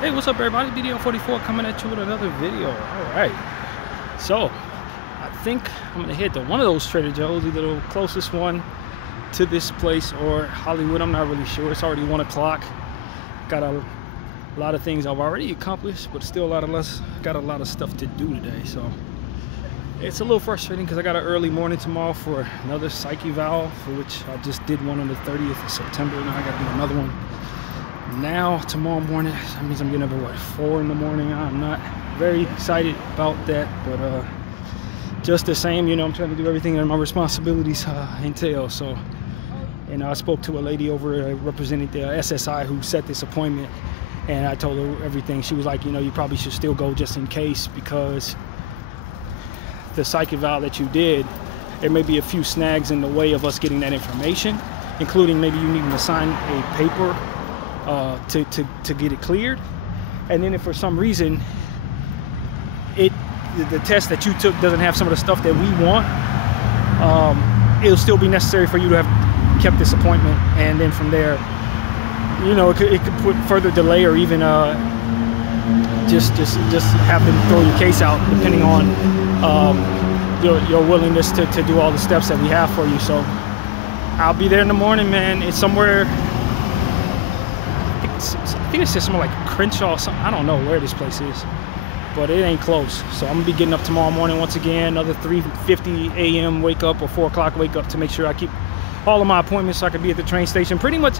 Hey, what's up everybody? Bdf coming at you with another video. Alright, so I think I'm gonna head to one of those Trader Joe's, either the closest one to this place or Hollywood. I'm not really sure. It's already 1 o'clock. Got a lot of things I've already accomplished, but still got a lot of stuff to do today. So it's a little frustrating because I got an early morning tomorrow for another psych eval, for which I just did one on the 30th of September. Now I got to do another one now tomorrow morning. That means I'm getting up at what, 4 in the morning. I'm not very excited about that, but just the same, you know, I'm trying to do everything that my responsibilities entail. So, and I spoke to a lady over representing the SSI who set this appointment, and I told her everything. She was like, you know, you probably should still go just in case, because the psych eval that you did, there may be a few snags in the way of us getting that information, including maybe you needing to sign a paper to get it cleared. And then if for some reason the test that you took doesn't have some of the stuff that we want, it'll still be necessary for you to have kept this appointment. And then from there, you know, it could put further delay, or even just have them throw your case out, depending on your willingness to do all the steps that we have for you. So I'll be there in the morning, man. It's somewhere, I think it says somewhere like Crenshaw or something. I don't know where this place is, but it ain't close. So I'm gonna be getting up tomorrow morning once again, another 3:50 a.m. wake up, or 4 o'clock wake up, to make sure I keep all of my appointments so I can be at the train station. Pretty much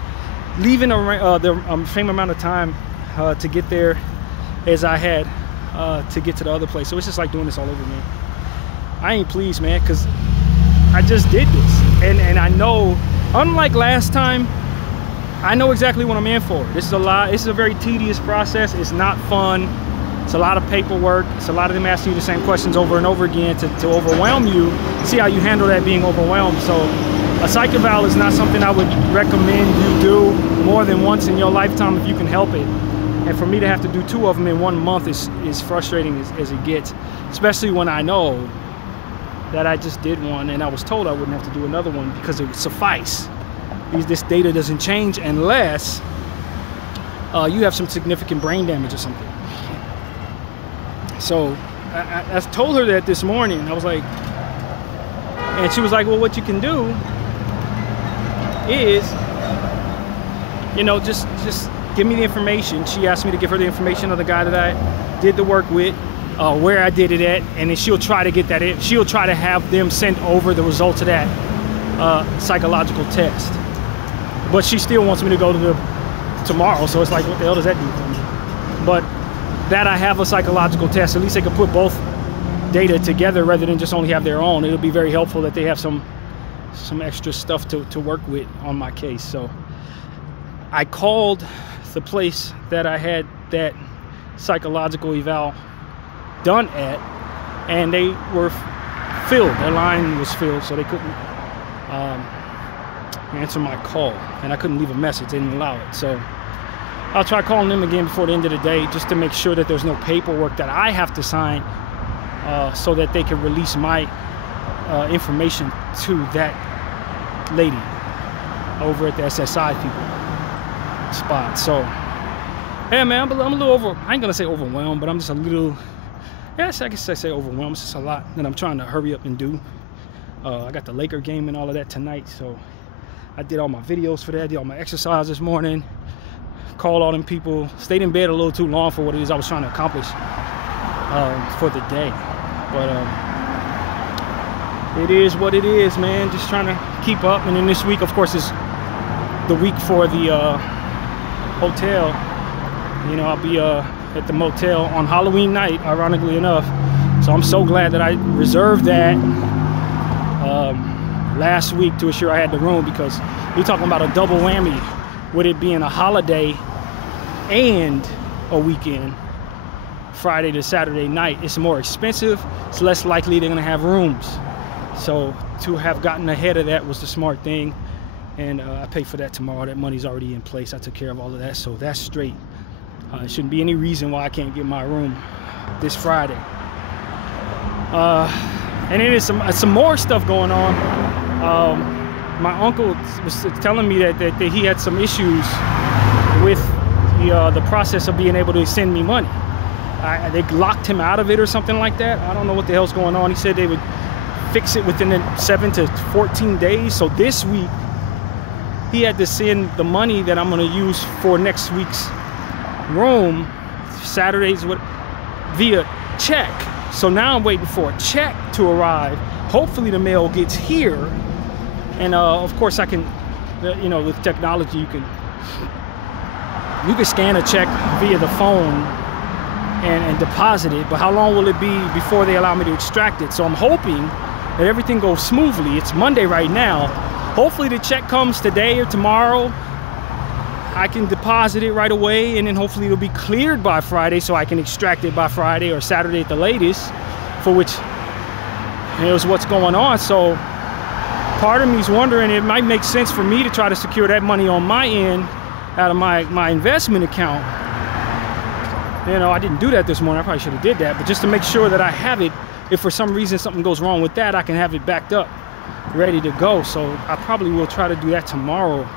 leaving the same amount of time to get there as I had to get to the other place. So it's just like doing this all over again. I ain't pleased, man, because I just did this, and I know, unlike last time, I know exactly what I'm in for. This is a lot. This is a very tedious process. It's not fun. It's a lot of paperwork. It's a lot of them asking you the same questions over and over again to overwhelm you. See how you handle that being overwhelmed. So a psych eval is not something I would recommend you do more than once in your lifetime if you can help it. And for me to have to do 2 of them in 1 month is frustrating as it gets, especially when I know that I just did one and I was told I wouldn't have to do another one because it would suffice. This data doesn't change unless you have some significant brain damage or something. So I told her that this morning. I was like, and she was like, well, what you can do is, you know, just give me the information. She asked me to give her the information of the guy that I did the work with, where I did it at, and then she'll try to get that in. She'll try to have them send over the results of that psychological test. But she still wants me to go to tomorrow, so it's like, what the hell does that do for me? But that I have a psychological test, at least they can put both data together rather than just only have their own. It'll be very helpful that they have some extra stuff to work with on my case. So I called the place that I had that psychological eval done at, and they were filled. Their line was filled, so they couldn't answer my call, and I couldn't leave a message. They didn't allow it. So I'll try calling them again before the end of the day, just to make sure that there's no paperwork that I have to sign, so that they can release my information to that lady over at the SSI people spot. So yeah, man, I'm a little I ain't gonna say overwhelmed, but I'm just a little, yes, I guess I say overwhelmed. It's just a lot that I'm trying to hurry up and do. I got the Laker game and all of that tonight, so I did all my videos for that, did all my exercise this morning, called all them people, stayed in bed a little too long for what it is I was trying to accomplish for the day. But it is what it is, man. Just trying to keep up. And then this week, of course, is the week for the hotel. You know, I'll be at the motel on Halloween night, ironically enough. So I'm so glad that I reserved that last week to assure I had the room, because you're talking about a double whammy with it being a holiday and a weekend, Friday to Saturday night. It's more expensive. It's less likely they're gonna have rooms. So to have gotten ahead of that was the smart thing, and I pay for that tomorrow. That money's already in place. I took care of all of that, so that's straight. There shouldn't be any reason why I can't get my room this Friday. And then there's some more stuff going on. My uncle was telling me that he had some issues with the process of being able to send me money. They locked him out of it or something like that. I don't know what the hell's going on. He said they would fix it within the 7 to 14 days. So this week, he had to send the money that I'm gonna use for next week's room, Saturdays, via check. So now I'm waiting for a check to arrive. Hopefully the mail gets here. And of course I can, you know, with technology, you can scan a check via the phone and deposit it, but how long will it be before they allow me to extract it? So I'm hoping that everything goes smoothly. It's Monday right now. Hopefully the check comes today or tomorrow. I can deposit it right away, and then hopefully it'll be cleared by Friday so I can extract it by Friday or Saturday at the latest, for which is what's going on. So part of me is wondering, it might make sense for me to try to secure that money on my end out of my investment account. You know, I didn't do that this morning. I probably should have did that, but just to make sure that I have it, if for some reason something goes wrong with that, I can have it backed up, ready to go. So I probably will try to do that tomorrow.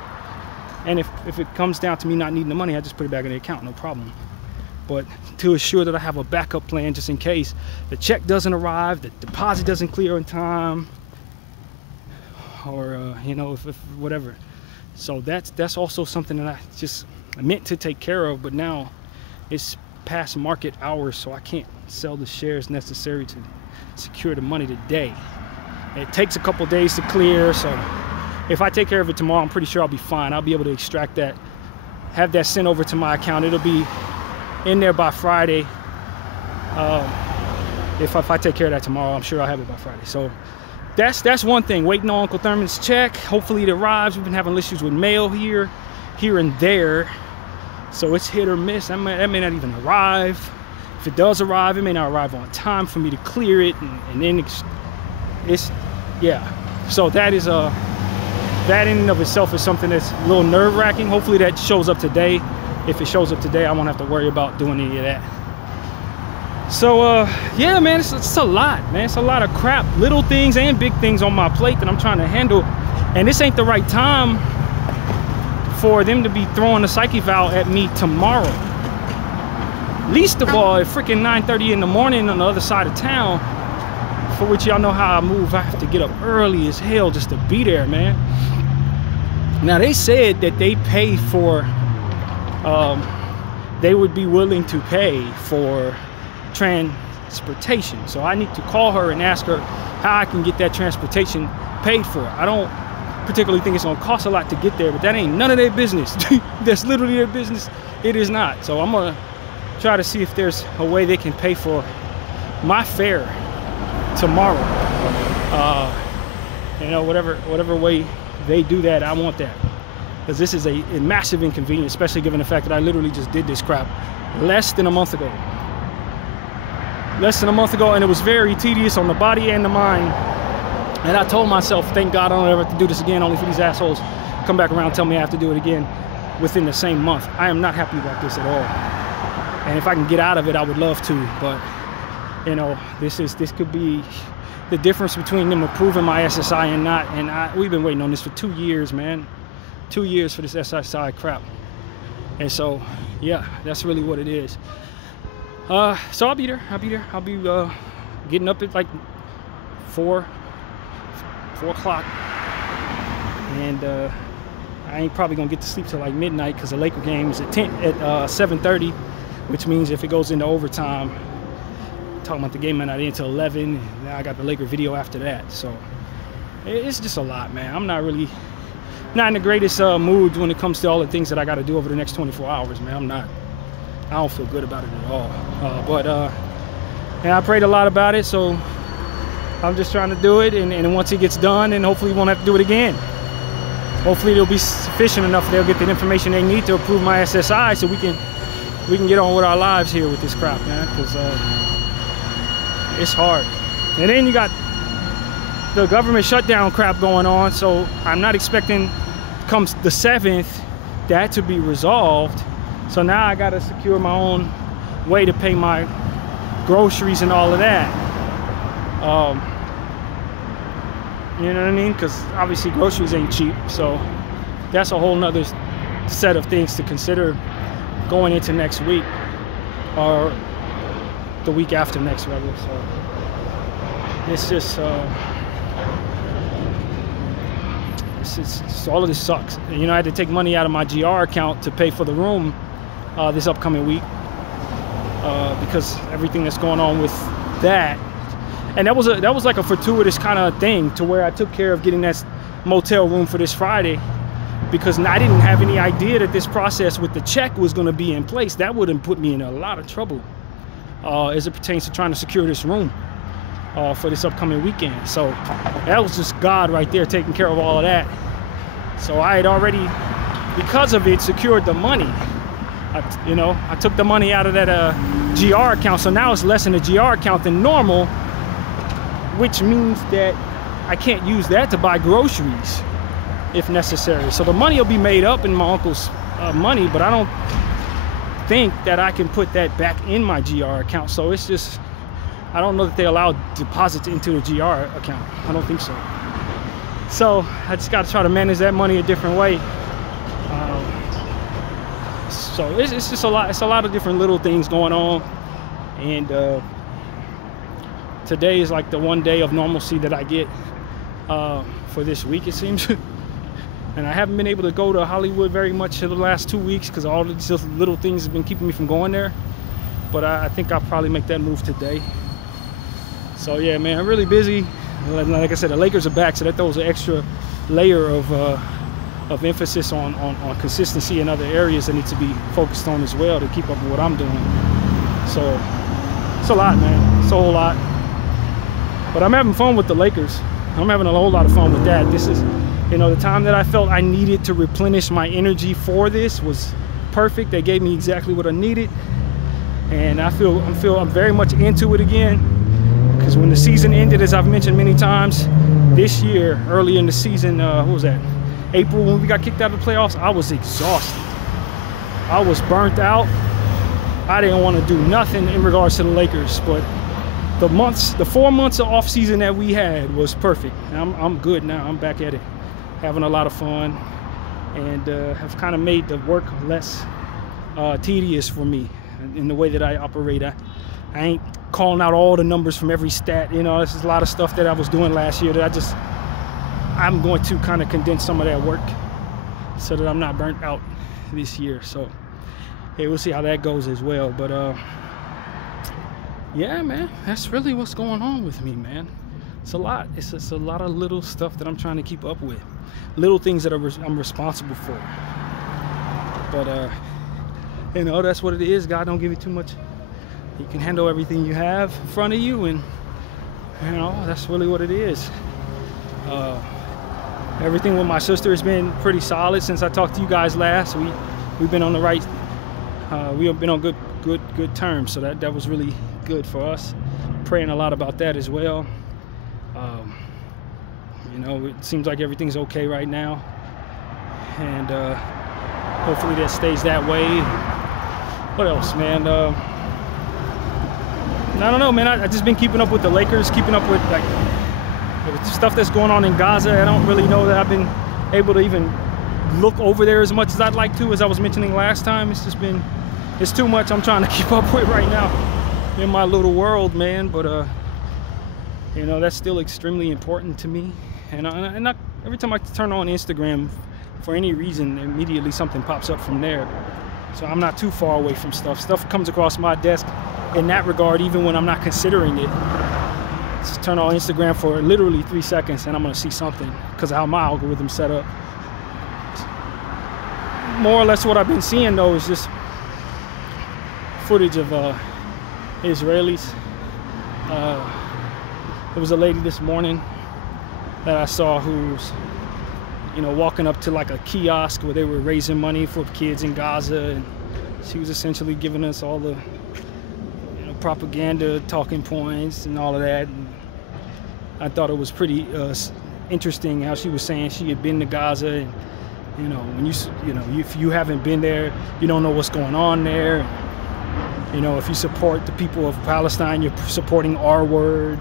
And if it comes down to me not needing the money, I just put it back in the account, no problem. But to assure that I have a backup plan just in case the check doesn't arrive, the deposit doesn't clear in time, or you know, if whatever. So that's also something that I meant to take care of, but now it's past market hours, so I can't sell the shares necessary to secure the money today. It takes a couple days to clear, so if I take care of it tomorrow, I'm pretty sure I'll be fine. I'll be able to extract that, have that sent over to my account. It'll be in there by Friday. If I take care of that tomorrow, I'm sure I'll have it by Friday. So that's one thing, waiting on Uncle Thurman's check. Hopefully it arrives. We've been having issues with mail here and there. So it's hit or miss. That may not even arrive. If it does arrive, it may not arrive on time for me to clear it, and then it's yeah. So that is that in and of itself is something that's a little nerve-wracking. Hopefully that shows up today. If it shows up today, I won't have to worry about doing any of that. So yeah, man, it's a lot, man. It's a lot of crap, little things and big things on my plate that I'm trying to handle, and this ain't the right time for them to be throwing a psyche valve at me tomorrow. Least of all at freaking 9:30 in the morning on the other side of town, for which y'all know how I move. I have to get up early as hell just to be there, man. Now they said that they pay for, they would be willing to pay for transportation. So I need to call her and ask her how I can get that transportation paid for. I don't particularly think it's gonna cost a lot to get there, but that ain't none of their business. That's literally their business. It is not. So I'm gonna try to see if there's a way they can pay for my fare tomorrow. You know, whatever way they do that, I want that, because this is a massive inconvenience, especially given the fact that I literally just did this crap less than a month ago, and it was very tedious on the body and the mind. And I told myself, thank God I don't ever have to do this again, only for these assholes come back around and tell me I have to do it again within the same month. I am not happy about this at all. And if I can get out of it, I would love to. But, you know, this could be the difference between them approving my SSI and not. And we've been waiting on this for 2 years, man. 2 years for this SSI crap. And so, yeah, that's really what it is. So I'll be there. I'll be getting up at like 4 o'clock, and I ain't probably gonna get to sleep till like midnight, because the Laker game is at 7:30, which means if it goes into overtime, talking about the game might not end until 11, and now I got the Laker video after that. So it's just a lot, man. I'm not in the greatest mood when it comes to all the things that I got to do over the next 24 hours, man. I don't feel good about it at all. And I prayed a lot about it, so I'm just trying to do it, and once it gets done, and hopefully we won't have to do it again. Hopefully it'll be sufficient enough, they'll get the information they need to approve my SSI, so we can get on with our lives here with this crap, man, because it's hard. And then you got the government shutdown crap going on, so I'm not expecting comes the 7th that to be resolved. So now I gotta secure my own way to pay my groceries and all of that. You know what I mean? Because obviously groceries ain't cheap, so that's a whole nother set of things to consider going into next week, or the week after next, rather. So it's just all of this sucks. You know, I had to take money out of my GR account to pay for the room this upcoming week because everything that's going on with that. And that was like a fortuitous kind of thing, to where I took care of getting that motel room for this Friday, because I didn't have any idea that this process with the check was going to be in place. That would have put me in a lot of trouble as it pertains to trying to secure this room for this upcoming weekend. So that was just God right there taking care of all of that. So I had already, because of it, secured the money. I took the money out of that GR account, so now it's less in the GR account than normal, which means that I can't use that to buy groceries if necessary. So the money will be made up in my uncle's money, but I don't think that I can put that back in my GR account. So it's just, I don't know that they allow deposits into the GR account. I don't think so. So I just got to try to manage that money a different way. So it's just a lot. It's a lot of different little things going on, and today is like the one day of normalcy that I get for this week, it seems. And I haven't been able to go to Hollywood very much in the last 2 weeks because all of these little things have been keeping me from going there. But I think I'll probably make that move today. So yeah, man, I'm really busy. Like I said, the Lakers are back, so that throws an extra layer of emphasis on consistency in other areas that need to be focused on as well to keep up with what I'm doing. So it's a lot, man. It's a whole lot. But I'm having fun with the Lakers. I'm having a whole lot of fun with that. This is, the time that I felt I needed to replenish my energy for this was perfect. They gave me exactly what I needed, and I'm very much into it again. Because when the season ended, as I've mentioned many times, this year, early in the season, what was that? April, when we got kicked out of the playoffs, I was exhausted. I was burnt out. I didn't want to do nothing in regards to the Lakers, but the 4 months of off season that we had was perfect. I'm good now. I'm back at it, having a lot of fun, and have kind of made the work less tedious for me in the way that I operate. I ain't calling out all the numbers from every stat. This is a lot of stuff that I was doing last year that I'm going to kind of condense some of that work so that I'm not burnt out this year. So hey, we'll see how that goes as well. But yeah, man, that's really what's going on with me, man. It's a lot. It's a lot of little stuff that I'm trying to keep up with, little things that I'm responsible for. But that's what it is. God don't give you too much. You can handle everything you have in front of you, and that's really what it is. Everything with my sister has been pretty solid since I talked to you guys last. We've been on the right. We have been on good terms, so that was really good for us. Praying a lot about that as well. It seems like everything's okay right now, and hopefully that stays that way. What else, man? I don't know, man. I just been keeping up with the Lakers, keeping up with the stuff that's going on in Gaza. I don't really know that I've been able to even look over there as much as I'd like to, as I was mentioning last time. It's too much I'm trying to keep up with right now in my little world, man. But that's still extremely important to me. And every time I turn on Instagram for any reason, immediately something pops up from there. So I'm not too far away from stuff. Stuff comes across my desk in that regard, even when I'm not considering it. Just turn on Instagram for literally 3 seconds and I'm gonna see something because of how my algorithm's set up. More or less what I've been seeing though is just footage of Israelis. There was a lady this morning that I saw who's walking up to like a kiosk where they were raising money for kids in Gaza, and she was essentially giving us all the propaganda talking points and all of that. And I thought it was pretty interesting how she was saying she had been to Gaza, and when if you haven't been there, you don't know what's going on there. If you support the people of Palestine, you're supporting our word.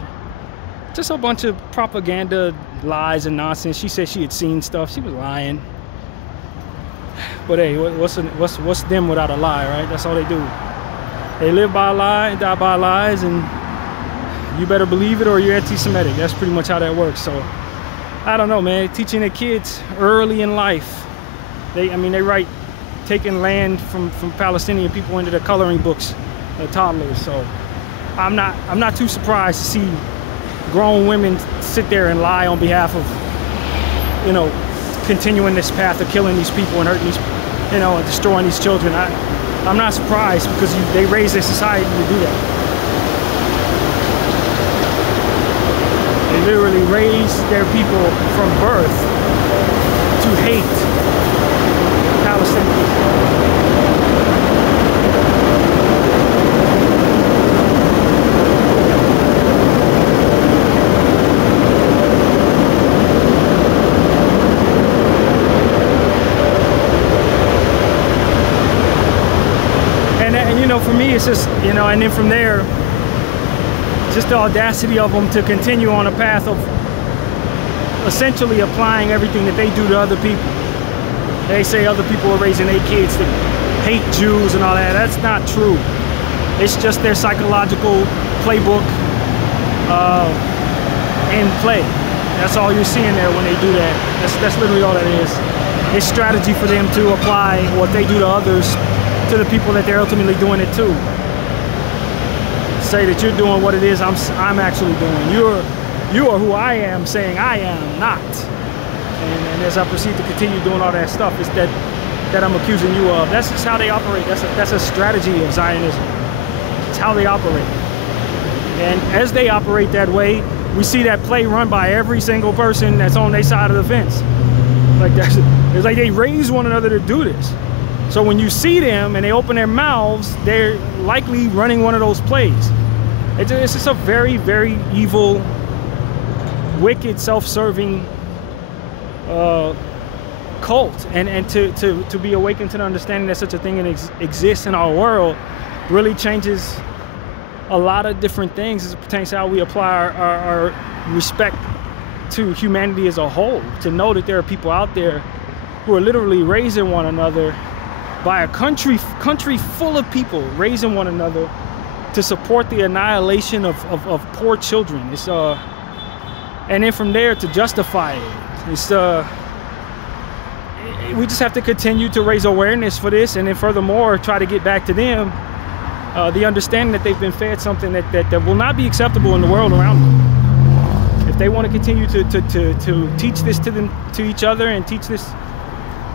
Just a bunch of propaganda, lies and nonsense. She said she had seen stuff. She was lying. But hey, what's them without a lie, right? That's all they do. They live by a lie and die by lies, and you better believe it or you're anti-Semitic. That's pretty much how that works. So I don't know, man. Teaching the kids early in life. They write taking land from Palestinian people into the coloring books, the toddlers. So I'm not too surprised to see grown women sit there and lie on behalf of, continuing this path of killing these people and hurting these, and destroying these children. I'm not surprised, because they raise their society to do that. They literally raise their people from birth to hate Palestinians. For me, it's just, and then from there, just the audacity of them to continue on a path of essentially applying everything that they do to other people. They say other people are raising their kids to hate Jews and all that. That's not true. It's just their psychological playbook in play. That's all you're seeing there when they do that. That's literally all that is. It's strategy for them to apply what they do to others to the people that they're ultimately doing it to. Say that you're doing what it is I'm actually doing. You are who I am saying I am not. And as I proceed to continue doing all that stuff, it's that I'm accusing you of. That's just how they operate. That's a strategy of Zionism. It's how they operate. And as they operate that way, we see that play run by every single person that's on their side of the fence. It's like they raise one another to do this. So when you see them and they open their mouths, they're likely running one of those plays. It's just a very, very evil, wicked, self-serving cult. And to be awakened to the understanding that such a thing exists in our world really changes a lot of different things as it pertains to how we apply our respect to humanity as a whole. To know that there are people out there who are literally raising one another by a country full of people raising one another to support the annihilation of poor children. It's and then from there to justify it. It's we just have to continue to raise awareness for this, and then furthermore try to get back to them the understanding that they've been fed something that will not be acceptable in the world around them. If they want to continue to teach this to each other and teach this,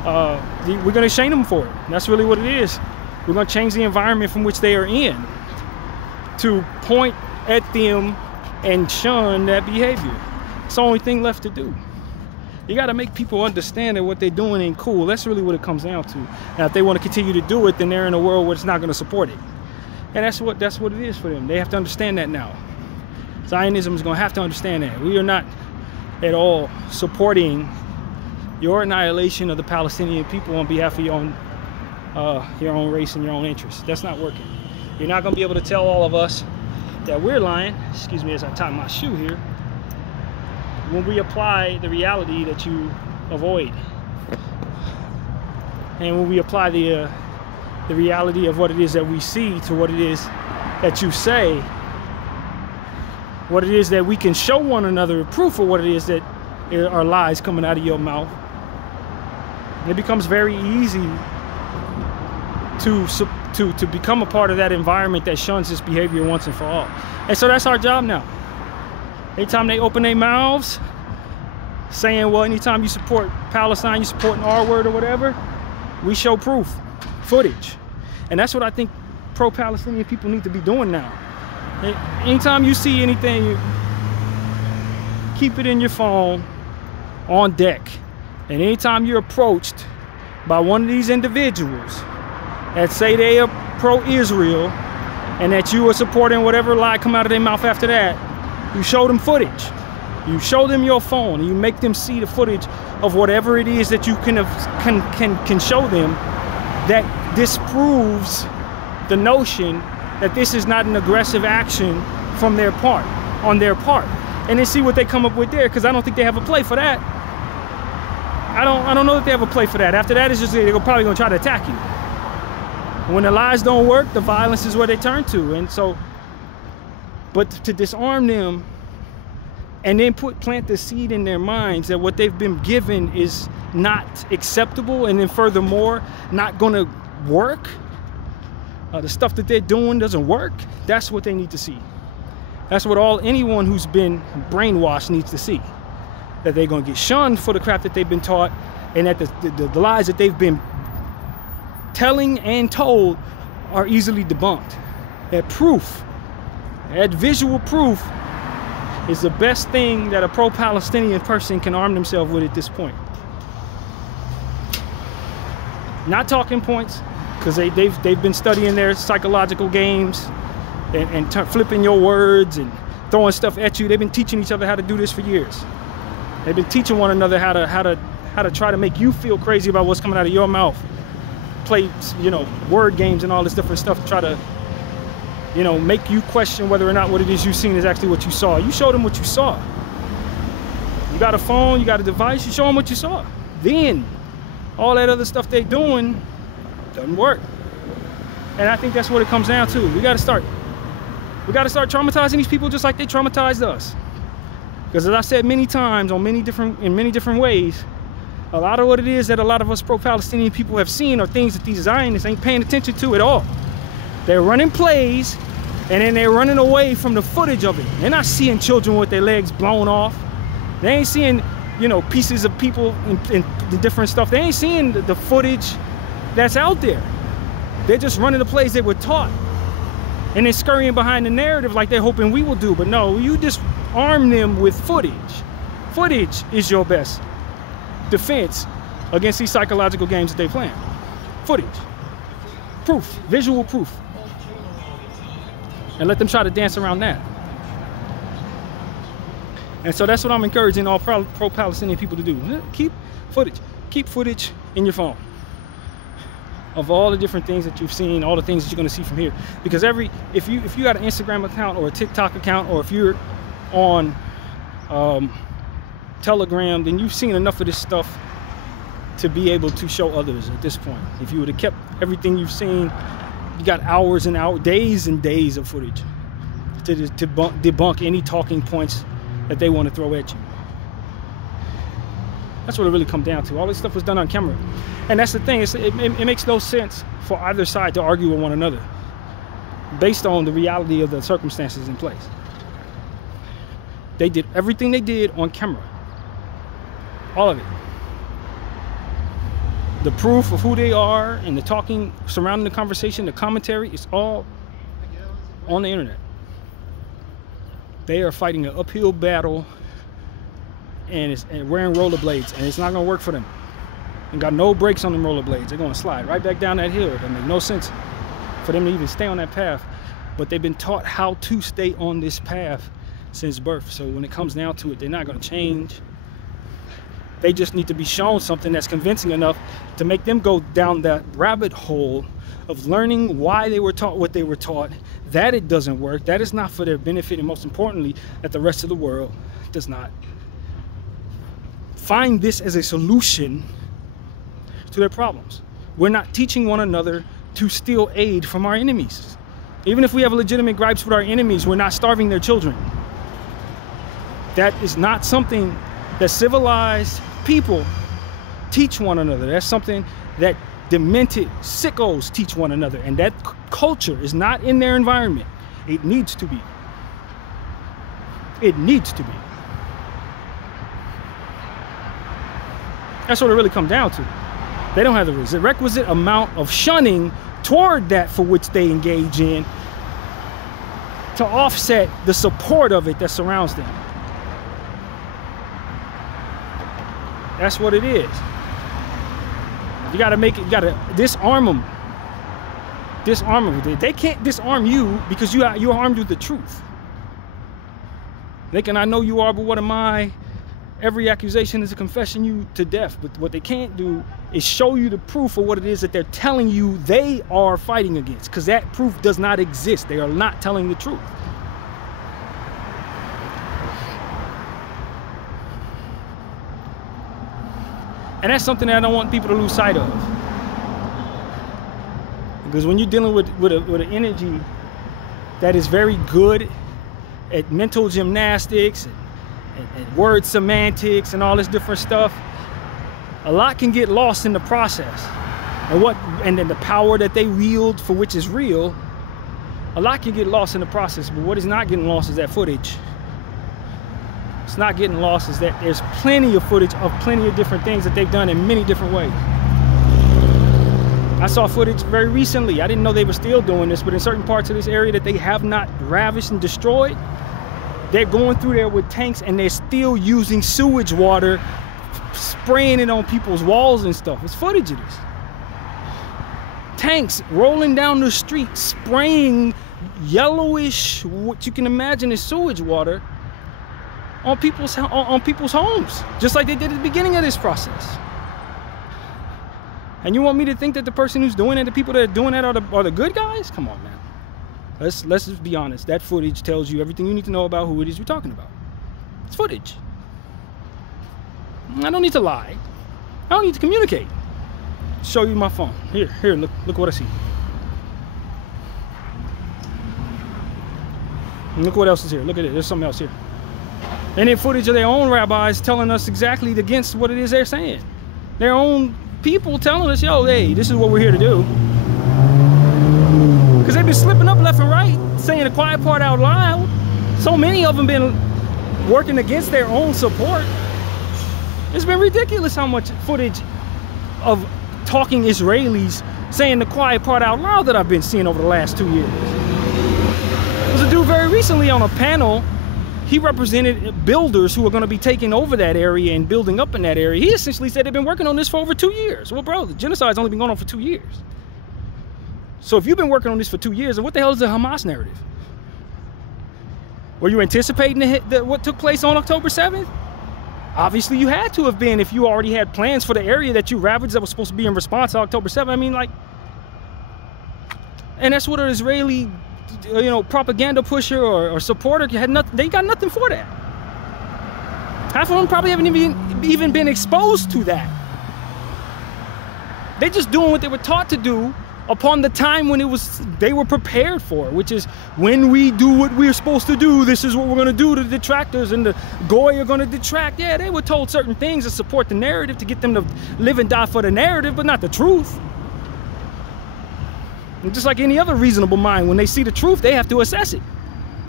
we're going to shame them for it. That's really what it is. We're going to change the environment from which they are in to point at them and shun that behavior. It's the only thing left to do. You got to make people understand that what they're doing ain't cool. That's really what it comes down to. Now, if they want to continue to do it, then they're in a world where it's not going to support it. And that's what it is for them. They have to understand that now. Zionism is going to have to understand that. We are not at all supporting your annihilation of the Palestinian people on behalf of your own race and your own interests. That's not working. You're not going to be able to tell all of us that we're lying, excuse me as I tie my shoe here, when we apply the reality that you avoid. And when we apply the reality of what it is that we see to what it is that you say, what it is that we can show one another proof of what it is that are lies coming out of your mouth. It becomes very easy to become a part of that environment that shuns this behavior once and for all. And so that's our job now. Anytime they open their mouths saying, well, anytime you support Palestine, you support an R word or whatever, we show proof, footage. And that's what I think pro-Palestinian people need to be doing now. Anytime you see anything, keep it in your phone on deck. And anytime you're approached by one of these individuals that say they are pro-Israel and that you are supporting whatever lie come out of their mouth after that, you show them footage. You show them your phone and you make them see the footage of whatever it is that you can show them that disproves the notion that this is not an aggressive action from their part, on their part. And then see what they come up with there, because I don't think they have a play for that. I don't know that they have a play for that. After that, it's just they're probably gonna try to attack you. When the lies don't work, the violence is where they turn to. And so, but to disarm them and then plant the seed in their minds that what they've been given is not acceptable, and then furthermore, not gonna work. The stuff that they're doing doesn't work. That's what they need to see. That's what anyone who's been brainwashed needs to see. That they're gonna get shunned for the crap that they've been taught, and that the lies that they've been telling and told are easily debunked. That proof, that visual proof, is the best thing that a pro-Palestinian person can arm themselves with at this point. Not talking points, because they've been studying their psychological games and flipping your words and throwing stuff at you. They've been teaching each other how to do this for years. They've been teaching one another how to try to make you feel crazy about what's coming out of your mouth. Play, word games and all this different stuff to try to, make you question whether or not what it is you've seen is actually what you saw. You show them what you saw. You got a phone, you got a device, you show them what you saw. Then all that other stuff they're doing doesn't work. And I think that's what it comes down to. We got to start traumatizing these people just like they traumatized us. Because as I said many times in many different ways, a lot of what it is that a lot of us pro-Palestinian people have seen are things that these Zionists ain't paying attention to at all. They're running plays, and then they're running away from the footage of it. They're not seeing children with their legs blown off. They ain't seeing, pieces of people and the different stuff. They ain't seeing the footage that's out there. They're just running the plays they were taught. And then scurrying behind the narrative like they're hoping we will do. But no, you just arm them with footage. Footage is your best defense against these psychological games that they play. Footage. Proof. Visual proof. And let them try to dance around that. And so that's what I'm encouraging all pro-Palestinian people to do. Keep footage. Keep footage in your phone of all the different things that you've seen, all the things that you're going to see from here. Because if you got an Instagram account or a TikTok account, or if you're on Telegram, then you've seen enough of this stuff to be able to show others at this point. If you would have kept everything you've seen, you got hours and hours, days and days of footage to debunk any talking points that they want to throw at you. That's what it really comes down to. All this stuff was done on camera. And that's the thing, it makes no sense for either side to argue with one another based on the reality of the circumstances in place. They did everything they did on camera. All of it. The proof of who they are and the talking surrounding the conversation, the commentary, it's all on the internet. They are fighting an uphill battle and wearing rollerblades, and it's not going to work for them. And got no brakes on them rollerblades. They're going to slide right back down that hill. It makes no sense for them to even stay on that path. But they've been taught how to stay on this path since birth. So when it comes down to it, they're not going to change. They just need to be shown something that's convincing enough to make them go down that rabbit hole of learning why they were taught what they were taught, that it doesn't work, that is not for their benefit, and most importantly, that the rest of the world does not find this as a solution to their problems. We're not teaching one another to steal aid from our enemies. Even if we have legitimate gripes with our enemies, we're not starving their children. That is not something that civilized people teach one another. That's something that demented sickos teach one another. And that culture is not in their environment. It needs to be. It needs to be. That's what it really comes down to. They don't have the requisite amount of shunning toward that for which they engage in to offset the support of it that surrounds them. That's what it is. You gotta make it, you gotta disarm them. Disarm them. They can't disarm you because you're armed with the truth. They can, I know you are, but what am I? Every accusation is a confession you to death. But what they can't do is show you the proof of what it is that they're telling you they are fighting against, because that proof does not exist. They are not telling the truth. And that's something that I don't want people to lose sight of. Because when you're dealing with an energy that is very good at mental gymnastics and word semantics and all this different stuff, a lot can get lost in the process. And then the power that they wield, for which is real, a lot can get lost in the process. But what is not getting lost is that footage. It's not getting lost is that there's plenty of footage of plenty of different things that they've done in many different ways. I saw footage very recently. I didn't know they were still doing this, but in certain parts of this area that they have not ravished and destroyed, they're going through there with tanks and they're still using sewage water, spraying it on people's walls and stuff. It's footage of this. Tanks rolling down the street, spraying yellowish, what you can imagine is sewage water, on people's homes, just like they did at the beginning of this process. And you want me to think that the person who's doing it, the people that are doing that are the good guys? Come on, man. Let's just be honest. That footage tells you everything you need to know about who it is you're talking about. It's footage. I don't need to lie. I don't need to communicate. Show you my phone. Here, look what I see. And look what else is here. Look at it. There's something else here. And then footage of their own rabbis telling us exactly against what it is they're saying. Their own people telling us, yo, hey, this is what we're here to do. Because they've been slipping up left and right, saying the quiet part out loud. So many of them been working against their own support. It's been ridiculous how much footage of talking Israelis saying the quiet part out loud that I've been seeing over the last 2 years. There was a dude very recently on a panel. He represented builders who are going to be taking over that area and building up in that area. He essentially said they've been working on this for over 2 years. Well, bro, the genocide's only been going on for 2 years. So if you've been working on this for 2 years, then what the hell is the Hamas narrative? Were you anticipating what took place on October 7th? Obviously you had to have been if you already had plans for the area that you ravaged that was supposed to be in response to October 7th. I mean, like, and that's what an Israeli, propaganda pusher or supporter had nothing. They got nothing for that. Half of them probably haven't even been exposed to that. They're just doing what they were taught to do upon the time when they were prepared for, which is when we do what we're supposed to do, this is what we're going to do to the detractors, and the goy are going to detract. Yeah, they were told certain things to support the narrative, to get them to live and die for the narrative, but not the truth. And just like any other reasonable mind, when they see the truth, they have to assess it.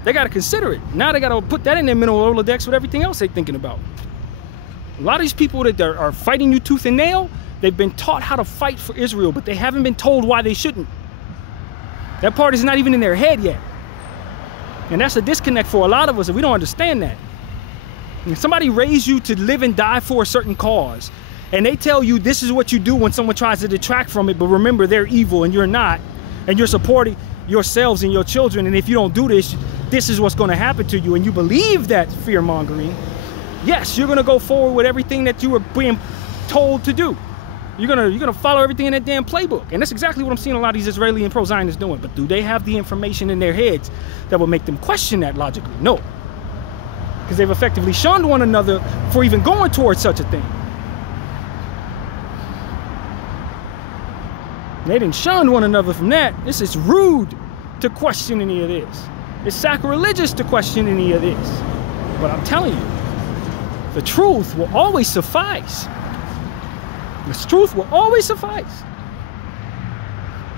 They got to consider it. Now they got to put that in their mental Rolodex with everything else they're thinking about. A lot of these people that are fighting you tooth and nail, they've been taught how to fight for Israel, but they haven't been told why they shouldn't. That part is not even in their head yet. And that's a disconnect for a lot of us, and we don't understand that. When somebody raised you to live and die for a certain cause, and they tell you this is what you do when someone tries to detract from it, but remember they're evil and you're not, and you're supporting yourselves and your children, and if you don't do this, this is what's going to happen to you, and you believe that fear-mongering, yes, you're going to go forward with everything that you were being told to do. You're gonna follow everything in that damn playbook. And that's exactly what I'm seeing a lot of these Israeli and pro-Zionists doing. But do they have the information in their heads that will make them question that logically? No. Because they've effectively shunned one another for even going towards such a thing. They didn't shun one another from that. This is rude to question any of this. It's sacrilegious to question any of this. But I'm telling you, the truth will always suffice. The truth will always suffice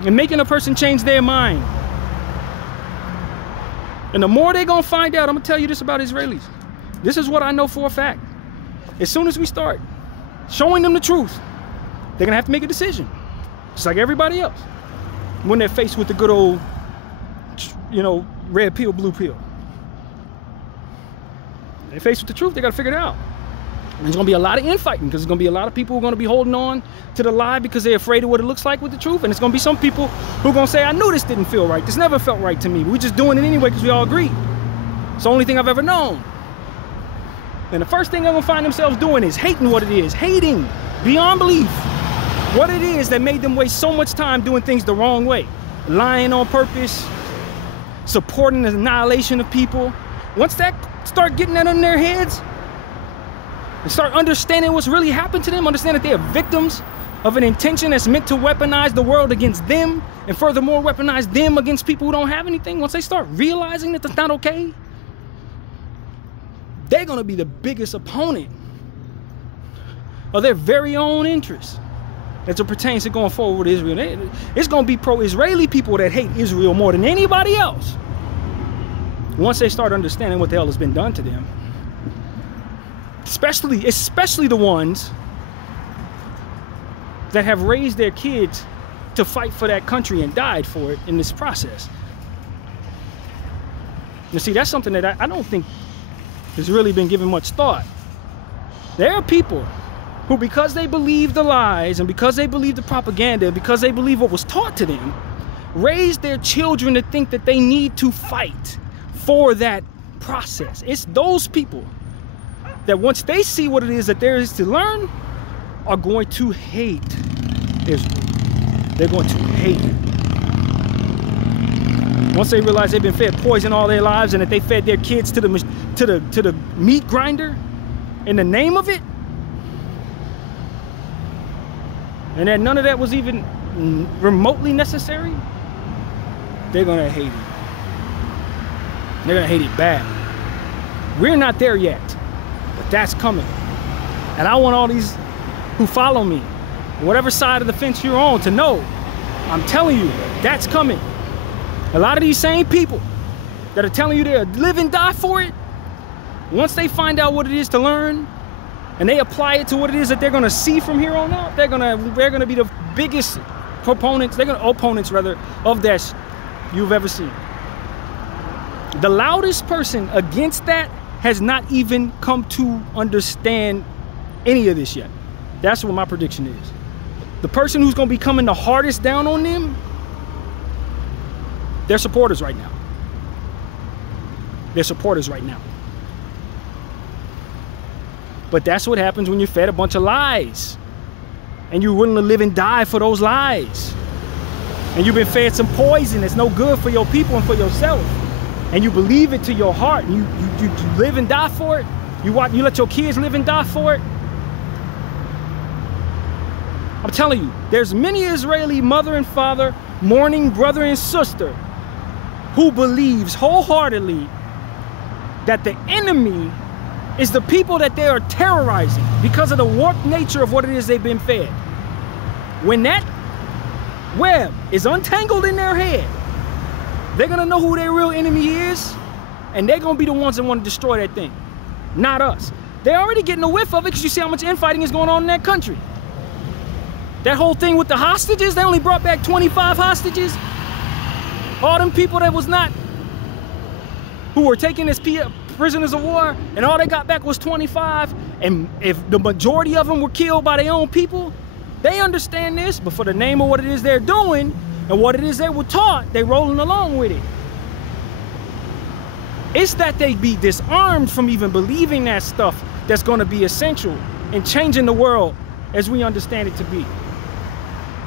in making a person change their mind. And the more they're going to find out, I'm going to tell you this about Israelis. This is what I know for a fact. As soon as we start showing them the truth, they're going to have to make a decision. Just like everybody else. When they're faced with the good old, red pill, blue pill. They're faced with the truth, they got to figure it out. There's going to be a lot of infighting because there's going to be a lot of people who are going to be holding on to the lie because they're afraid of what it looks like with the truth. And it's going to be some people who are going to say, I knew this didn't feel right. This never felt right to me. We're just doing it anyway because we all agree. It's the only thing I've ever known. And the first thing they're going to find themselves doing is hating what it is. Hating beyond belief what it is that made them waste so much time doing things the wrong way. Lying on purpose. Supporting the annihilation of people. Once that start getting that in their heads, and start understanding what's really happened to them, understand that they are victims of an intention that's meant to weaponize the world against them, and furthermore weaponize them against people who don't have anything, once they start realizing that that's not okay, they're going to be the biggest opponent of their very own interests as it pertains to going forward with Israel. It's going to be pro-Israeli people that hate Israel more than anybody else once they start understanding what the hell has been done to them. Especially the ones that have raised their kids to fight for that country and died for it in this process. You see, that's something that I don't think has really been given much thought. There are people who, because they believe the lies and because they believe the propaganda, and because they believe what was taught to them, raised their children to think that they need to fight for that process. It's those people that once they see what it is that there is to learn, are going to hate Israel. They're going to hate it. Once they realize they've been fed poison all their lives and that they fed their kids to the meat grinder in the name of it, and that none of that was even remotely necessary, they're gonna hate it. They're gonna hate it bad. We're not there yet, but that's coming. And I want all these who follow me, whatever side of the fence you're on, to know, I'm telling you, that's coming. A lot of these same people that are telling you they'll live and die for it, once they find out what it is to learn and they apply it to what it is that they're going to see from here on out, they're going to be the biggest opponents of that you've ever seen. The loudest person against that has not even come to understand any of this yet. That's what my prediction is. The person who's going to be coming the hardest down on them, they're supporters right now. They're supporters right now. But that's what happens when you're fed a bunch of lies and you're willing to live and die for those lies. And you've been fed some poison that's no good for your people and for yourself. And you believe it to your heart and you live and die for it. You let your kids live and die for it. I'm telling you, there's many Israeli mother and father, mourning brother and sister who believes wholeheartedly that the enemy is the people that they are terrorizing because of the warped nature of what it is they've been fed. When that web is untangled in their head, they're gonna know who their real enemy is, and they're gonna be the ones that want to destroy that thing, not us. They're already getting a whiff of it because you see how much infighting is going on in that country. That whole thing with the hostages, they only brought back 25 hostages. All them people that was not, who were taken as prisoners of war, and all they got back was 25. And if the majority of them were killed by their own people, they understand this, but for the name of what it is they're doing and what it is they were taught, they rolling along with it. It's that they be disarmed from even believing that stuff that's gonna be essential in changing the world as we understand it to be.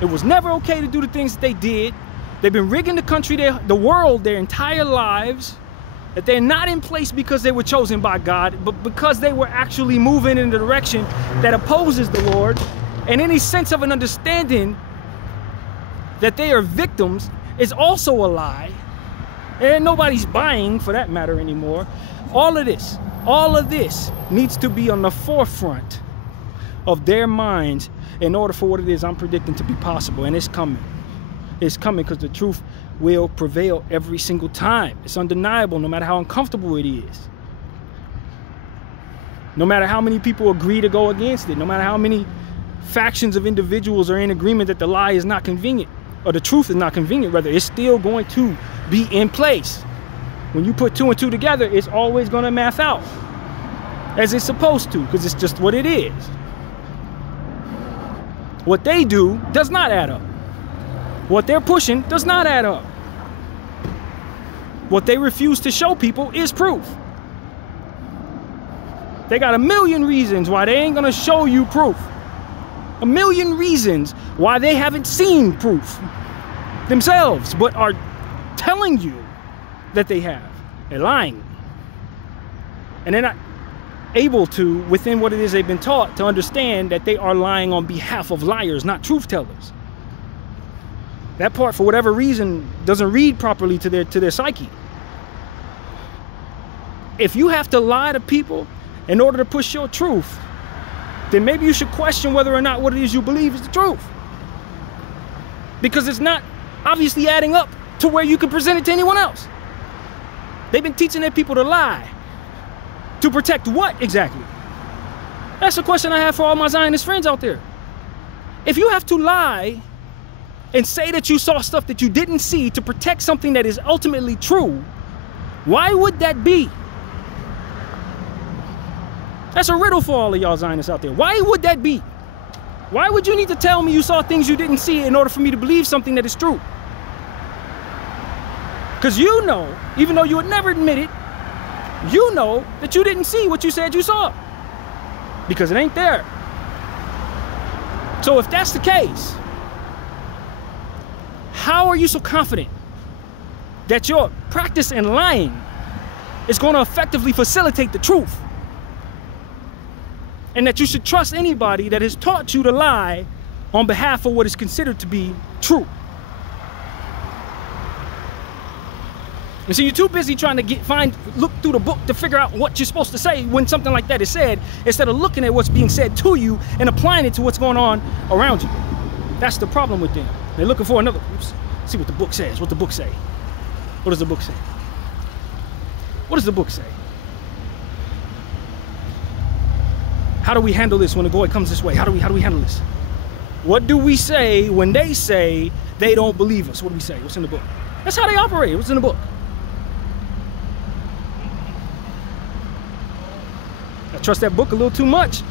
It was never okay to do the things that they did. They've been rigging the country, the world, their entire lives. That they're not in place because they were chosen by God, but because they were actually moving in a direction that opposes the Lord. And any sense of an understanding that they are victims is also a lie. And nobody's buying, for that matter, anymore. All of this needs to be on the forefront of their minds in order for what it is I'm predicting to be possible. And it's coming. It's coming because the truth will prevail every single time. It's undeniable, no matter how uncomfortable it is. No matter how many people agree to go against it. No matter how many factions of individuals are in agreement that the lie is not convenient, or the truth is not convenient, rather, it's still going to be in place. When you put two and two together, it's always going to math out as it's supposed to, because it's just what it is. What they do does not add up. What they're pushing does not add up. What they refuse to show people is proof. They got a million reasons why they ain't gonna show you proof. A million reasons why they haven't seen proof themselves, but are telling you that they have. They're lying. And they're not. able to, within what it is they've been taught, to understand that they are lying on behalf of liars, not truth tellers. That part, for whatever reason, doesn't read properly to their psyche. If you have to lie to people in order to push your truth, then maybe you should question whether or not what it is you believe is the truth. Because it's not obviously adding up to where you can present it to anyone else. They've been teaching their people to lie. To protect what exactly? That's a question I have for all my Zionist friends out there. If you have to lie and say that you saw stuff that you didn't see to protect something that is ultimately true, why would that be? That's a riddle for all of y'all Zionists out there. Why would that be? Why would you need to tell me you saw things you didn't see in order for me to believe something that is true? Because you know, even though you would never admit it, you know that you didn't see what you said you saw. Because it ain't there. So if that's the case, how are you so confident that your practice in lying is going to effectively facilitate the truth? And that you should trust anybody that has taught you to lie on behalf of what is considered to be true. And so you're too busy trying to look through the book to figure out what you're supposed to say when something like that is said, instead of looking at what's being said to you and applying it to what's going on around you. That's the problem with them. They're looking for another, see what the book says, what the book say. What does the book say? What does the book say? How do we handle this when a goy comes this way? How do we handle this? What do we say when they say they don't believe us? What do we say? What's in the book? That's how they operate. What's in the book? I trust that book a little too much.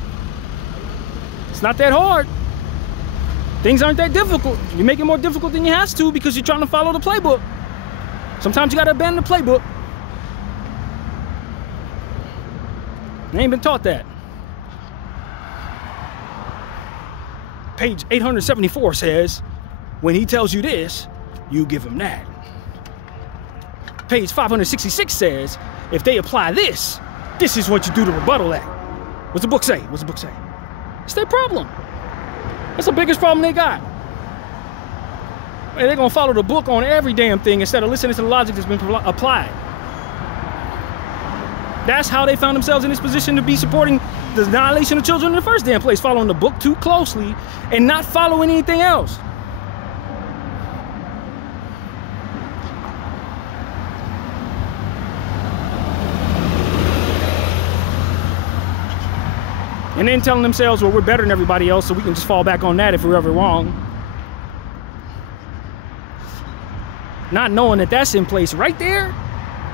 It's not that hard. Things aren't that difficult. You make it more difficult than you have to because you're trying to follow the playbook. Sometimes you got to abandon the playbook. They ain't been taught that. Page 874 says, when he tells you this, you give him that. Page 566 says, if they apply this, this is what you do to rebuttal that. What's the book say? What's the book say? It's their problem. That's the biggest problem they got. And they're going to follow the book on every damn thing instead of listening to the logic that's been applied. That's how they found themselves in this position to be supporting the annihilation of children in the first damn place, following the book too closely and not following anything else. And then telling themselves, well, we're better than everybody else, so we can just fall back on that if we're ever wrong. Not knowing that that's in place right there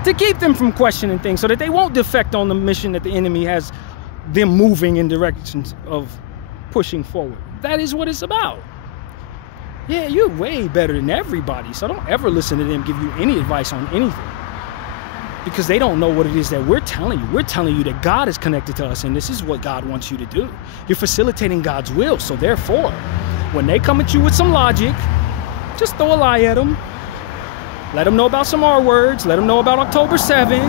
to keep them from questioning things so that they won't defect on the mission that the enemy has them moving in directions of pushing forward. That is what it's about. Yeah, you're way better than everybody, so don't ever listen to them give you any advice on anything. Because they don't know what it is that we're telling you. We're telling you that God is connected to us and this is what God wants you to do. You're facilitating God's will, so therefore, when they come at you with some logic, just throw a lie at them. Let them know about some R words. Let them know about October 7th.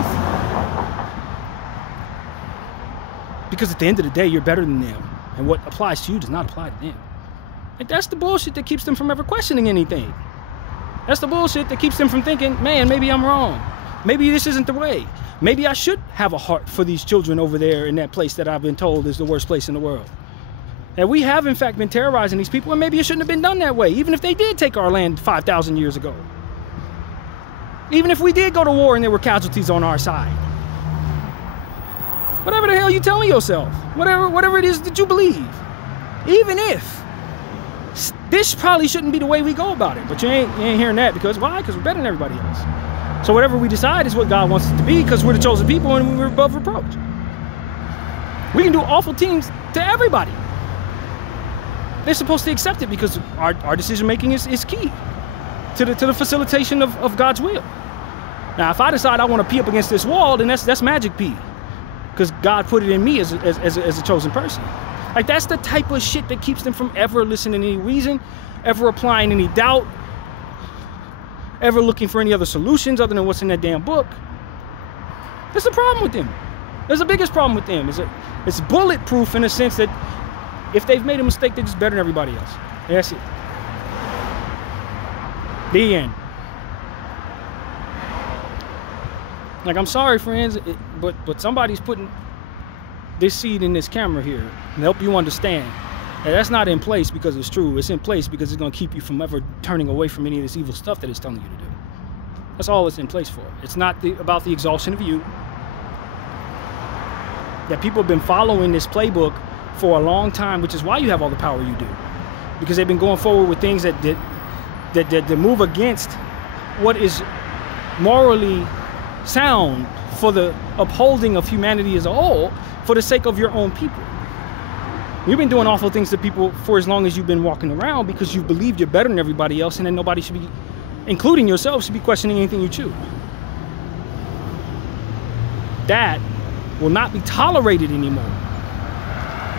Because at the end of the day, you're better than them. And what applies to you does not apply to them. And that's the bullshit that keeps them from ever questioning anything. That's the bullshit that keeps them from thinking, man, maybe I'm wrong. Maybe this isn't the way. Maybe I should have a heart for these children over there in that place that I've been told is the worst place in the world. And we have, in fact, been terrorizing these people, and maybe it shouldn't have been done that way, even if they did take our land 5,000 years ago. Even if we did go to war and there were casualties on our side. Whatever the hell you telling yourself, whatever it is that you believe, even if this probably shouldn't be the way we go about it, but you ain't hearing that because why? Because we're better than everybody else. So whatever we decide is what God wants it to be because we're the chosen people and we're above reproach. We can do awful things to everybody. They're supposed to accept it because our decision making is key to the facilitation of God's will. Now, if I decide I want to pee up against this wall, then that's magic pee. Because God put it in me as a chosen person. Like, that's the type of shit that keeps them from ever listening to any reason, ever applying any doubt, ever looking for any other solutions other than what's in that damn book. That's the problem with them. There's the biggest problem with them. It's bulletproof in the sense that if they've made a mistake, they're just better than everybody else. That's it. The end. Like, I'm sorry, friends, but somebody's putting this seed in this camera here and help you understand that that's not in place because it's true. It's in place because it's going to keep you from ever turning away from any of this evil stuff that it's telling you to do. That's all it's in place for. It's not about the exaltation of you. That people have been following this playbook for a long time, which is why you have all the power you do. Because they've been going forward with things that move against what is morally sound for the upholding of humanity as a whole, for the sake of your own people. You've been doing awful things to people for as long as you've been walking around because you believed you're better than everybody else, and then nobody should be, including yourself, should be questioning anything you choose. That will not be tolerated anymore.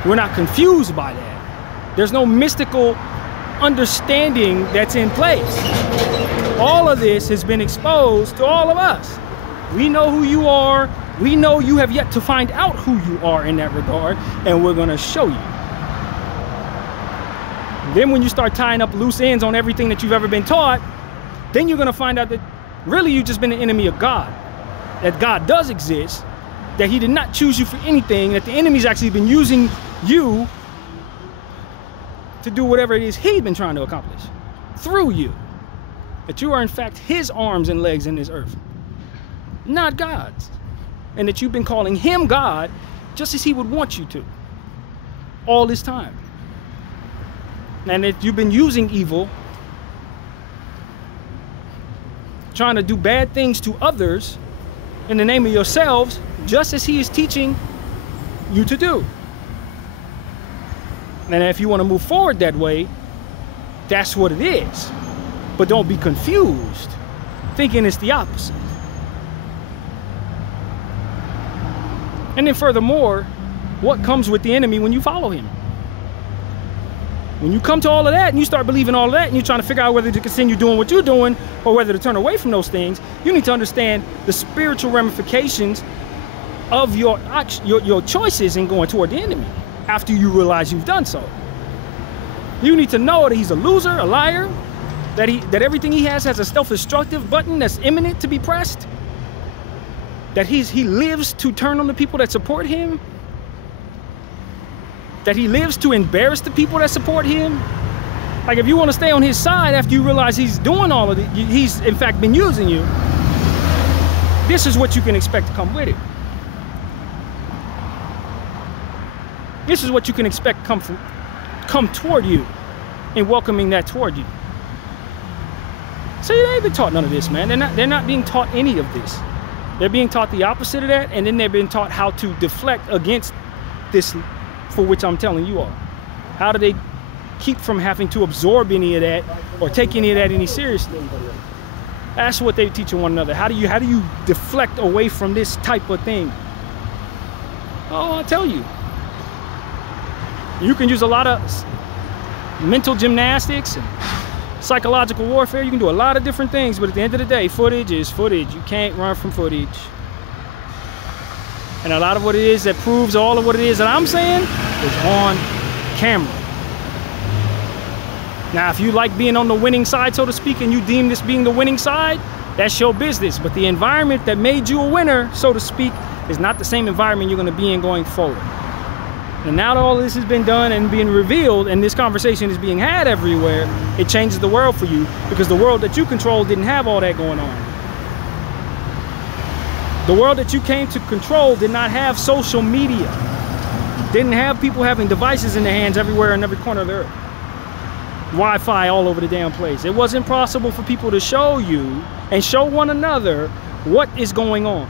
We're not confused by that. There's no mystical understanding that's in place. All of this has been exposed to all of us. We know who you are. We know you have yet to find out who you are in that regard, and we're going to show you. Then when you start tying up loose ends on everything that you've ever been taught, then you're going to find out that really you've just been an enemy of God. That God does exist, that he did not choose you for anything, that the enemy's actually been using you to do whatever it is he's been trying to accomplish through you. That you are in fact his arms and legs in this earth, not God's. And that you've been calling him God just as he would want you to all this time. And that you've been using evil, trying to do bad things to others in the name of yourselves, just as he is teaching you to do. And if you want to move forward that way, that's what it is. But don't be confused, thinking it's the opposite. And then furthermore, what comes with the enemy when you follow him? When you come to all of that and you start believing all of that and you're trying to figure out whether to continue doing what you're doing or whether to turn away from those things, you need to understand the spiritual ramifications of your choices in going toward the enemy after you realize you've done so. You need to know that he's a loser, a liar, that everything he has a self-destructive button that's imminent to be pressed, that he lives to turn on the people that support him, that he lives to embarrass the people that support him. Like, if you want to stay on his side after you realize he's doing all of it, he's in fact been using you, this is what you can expect to come with it. This is what you can expect come toward you and welcoming that toward you. So they ain't been taught none of this, man. They're not being taught any of this. They're being taught the opposite of that, and then they're being taught how to deflect against this for which I'm telling you all. How do they keep from having to absorb any of that or take any of that any seriously? That's what they teach one another. How do you deflect away from this type of thing? Oh, I'll tell you. You can use a lot of mental gymnastics and psychological warfare. You can do a lot of different things, but at the end of the day, footage is footage. You can't run from footage. And a lot of what it is that proves all of what it is that I'm saying is on camera. Now, if you like being on the winning side, so to speak, and you deem this being the winning side, that's your business. But the environment that made you a winner, so to speak, is not the same environment you're going to be in going forward. And now that all this has been done and being revealed, and this conversation is being had everywhere, it changes the world for you, because the world that you control didn't have all that going on. The world that you came to control did not have social media, didn't have people having devices in their hands everywhere in every corner of the earth. Wi-Fi all over the damn place. It wasn't possible for people to show you and show one another what is going on.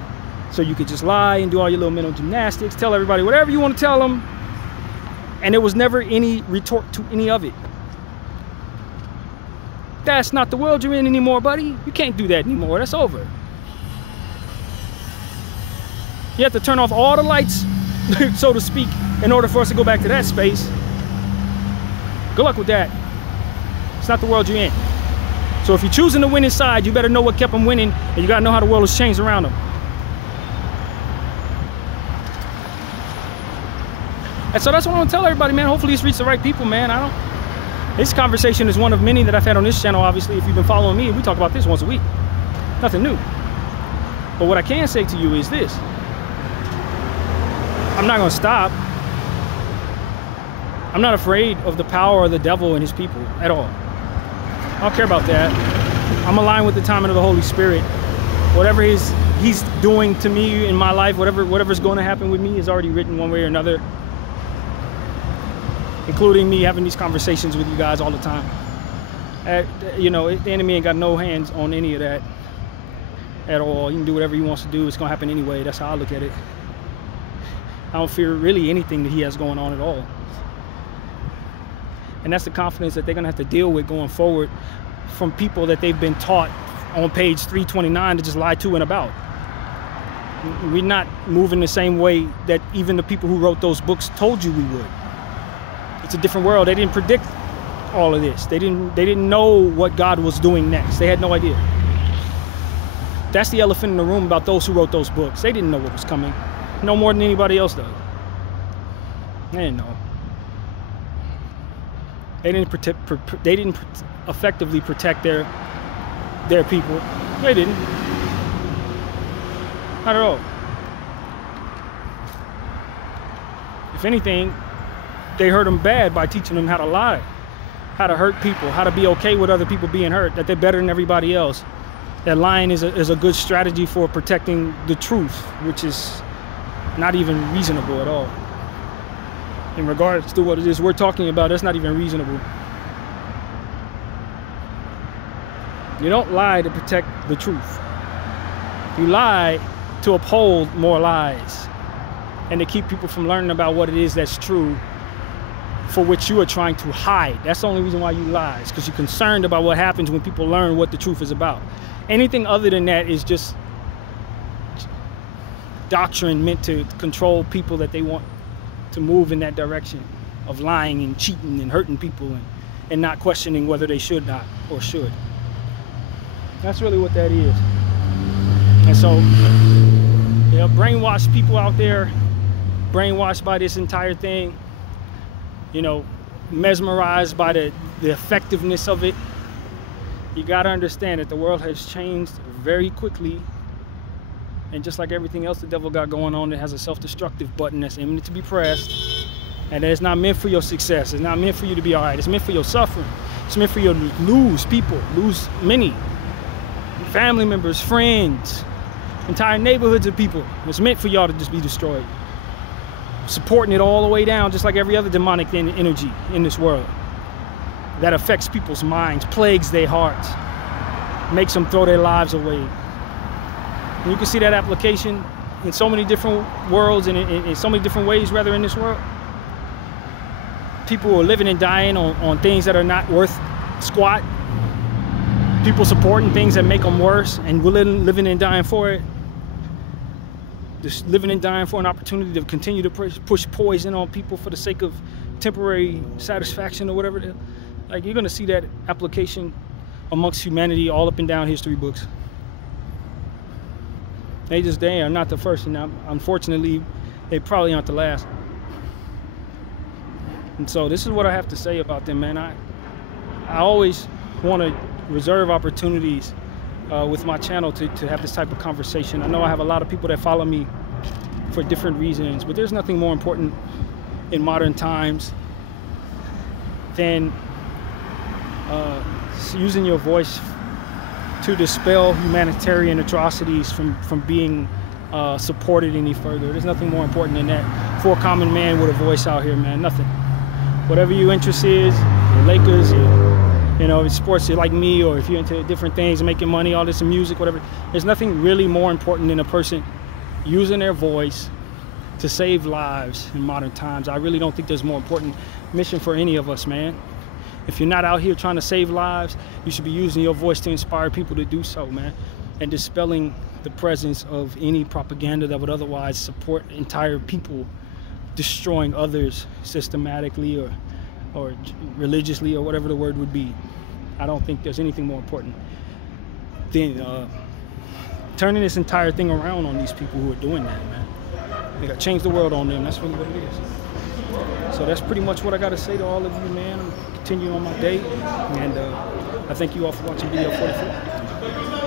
So you could just lie and do all your little mental gymnastics, tell everybody whatever you want to tell them, and there was never any retort to any of it. That's not the world you're in anymore, buddy. You can't do that anymore. That's over. You have to turn off all the lights, so to speak, in order for us to go back to that space. Good luck with that. It's not the world you're in. So if you're choosing the winning side, you better know what kept them winning, and you gotta know how the world has changed around them. And so that's what I want to tell everybody, man. Hopefully it's reached the right people, man. This conversation is one of many that I've had on this channel. Obviously, if you've been following me, we talk about this once a week. Nothing new. But what I can say to you is this. I'm not going to stop. I'm not afraid of the power of the devil and his people at all. I don't care about that. I'm aligned with the timing of the Holy Spirit. Whatever he's doing to me in my life, whatever's going to happen with me is already written one way or another. Including me having these conversations with you guys all the time. You know, the enemy ain't got no hands on any of that at all. He can do whatever he wants to do. It's going to happen anyway. That's how I look at it. I don't fear really anything that he has going on at all. And that's the confidence that they're going to have to deal with going forward from people that they've been taught on page 329 to just lie to and about. We're not moving the same way that even the people who wrote those books told you we would. It's a different world. They didn't predict all of this. They didn't know what God was doing next. They had no idea. That's the elephant in the room about those who wrote those books. They didn't know what was coming. No more than anybody else does. They didn't know. They didn't effectively protect their people. They didn't. Not at all. If anything, they hurt them bad by teaching them how to lie, how to hurt people, how to be okay with other people being hurt, that they're better than everybody else. That lying is a good strategy for protecting the truth, which is not even reasonable at all. In regards to what it is we're talking about, that's not even reasonable. You don't lie to protect the truth. You lie to uphold more lies and to keep people from learning about what it is that's true, for which you are trying to hide. That's the only reason why you lie, is because you're concerned about what happens when people learn what the truth is about. Anything other than that is just doctrine meant to control people that they want to move in that direction of lying and cheating and hurting people and not questioning whether they should not or should. That's really what that is. And so, you know, brainwashed people out there, brainwashed by this entire thing, you know, mesmerized by the effectiveness of it. You got to understand that the world has changed very quickly. And just like everything else the devil got going on, it has a self-destructive button that's imminent to be pressed. And it's not meant for your success. It's not meant for you to be all right. It's meant for your suffering. It's meant for you to lose people, lose many. Family members, friends, entire neighborhoods of people. It's meant for y'all to just be destroyed. Supporting it all the way down, just like every other demonic energy in this world that affects people's minds, plagues their hearts, makes them throw their lives away. And you can see that application in so many different worlds and in so many different ways, rather, in this world. People are living and dying on things that are not worth squat. People supporting things that make them worse and living and dying for it. Just living and dying for an opportunity to continue to push poison on people for the sake of temporary satisfaction or whatever. Like, you're going to see that application amongst humanity all up and down history books. They are not the first, and unfortunately, they probably aren't the last. And so this is what I have to say about them, man. I always want to reserve opportunities with my channel to have this type of conversation. I know I have a lot of people that follow me for different reasons, but there's nothing more important in modern times than using your voice to dispel humanitarian atrocities from being supported any further. There's nothing more important than that for a common man with a voice out here, man. Nothing. Whatever your interest is, your Lakers, you know, sports, you're like me, or if you're into different things, making money, all this music, whatever, there's nothing really more important than a person using their voice to save lives in modern times. I really don't think there's a more important mission for any of us, man. If you're not out here trying to save lives, you should be using your voice to inspire people to do so, man, and dispelling the presence of any propaganda that would otherwise support entire people destroying others systematically or religiously, or whatever the word would be. I don't think there's anything more important than turning this entire thing around on these people who are doing that, man. They got to change the world on them. That's really what it is. So that's pretty much what I got to say to all of you, man. I'm continuing on my day, and I thank you all for watching Bdf 44.